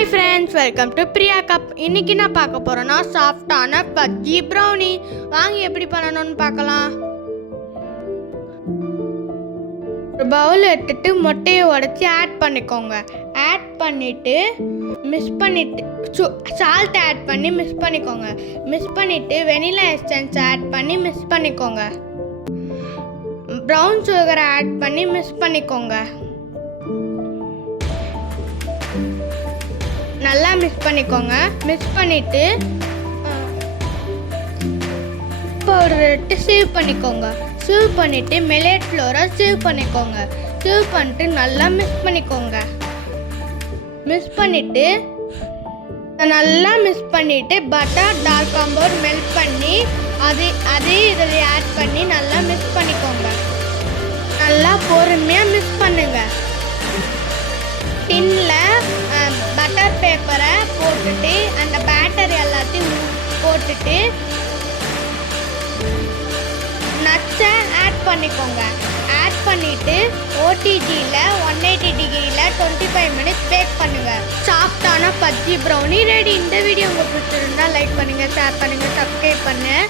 Hi friends, welcome to Priya cup. இன்றைக்கி நான் பார்க்க போகிறேன்னா சாஃப்டான பஜ்ஜி ப்ரௌனி. வாங்கி எப்படி பண்ணணும்னு பார்க்கலாம். ஒரு பவுல் எடுத்துட்டு முட்டையை உடச்சி ஆட் பண்ணிக்கோங்க. ஆட் பண்ணிவிட்டு மிக்ஸ் பண்ணிவிட்டு சால்ட் ஆட் பண்ணி மிக்ஸ் பண்ணிக்கோங்க. மிக்ஸ் பண்ணிவிட்டு வெனிலா எசன்ஸ் ஆட் பண்ணி மிக்ஸ் பண்ணிக்கோங்க. ப்ரௌன் சுகரை ஆட் பண்ணி மிக்ஸ் பண்ணிக்கோங்க. நல்லா மிக்ஸ் பண்ணிக்கோங்க. மிக்ஸ் பண்ணிவிட்டு பவுடர் சீவ் பண்ணிக்கோங்க. சீவ் பண்ணிவிட்டு மில்லட் ஃப்ளோரை சீவ் பண்ணிக்கோங்க. சீவ் பண்ணிட்டு நல்லா மிக்ஸ் பண்ணிக்கோங்க. மிக்ஸ் பண்ணிவிட்டு பட்டர் டார்க் காம்பவுண்ட் மெல்ட் பண்ணி அதே இதில் ஆட் பண்ணி நல்லா மிக்ஸ் பண்ணிக்கோங்க. நல்லா பொறுமையாக மிக்ஸ் பண்ணுங்கள். டின்னில் பட்டர் பேப்பரை போட்டுட்டு அந்த பேட்டர் எல்லாத்தையும் போட்டுட்டு நட்ஸை ஆட் பண்ணிக்கோங்க. ஆட் பண்ணிவிட்டு ஓடிஜியில் 180 டிகிரியில் 25 மினிட்ஸ் பேக் பண்ணுங்கள். சாஃப்டான பஜ்ஜி ப்ரௌனி ரெடி. இந்த வீடியோ உங்களுக்கு பிடிச்சிருந்தா லைக் பண்ணுங்கள், ஷேர் பண்ணுங்கள், சப்ஸ்கிரைப் பண்ணுங்கள்.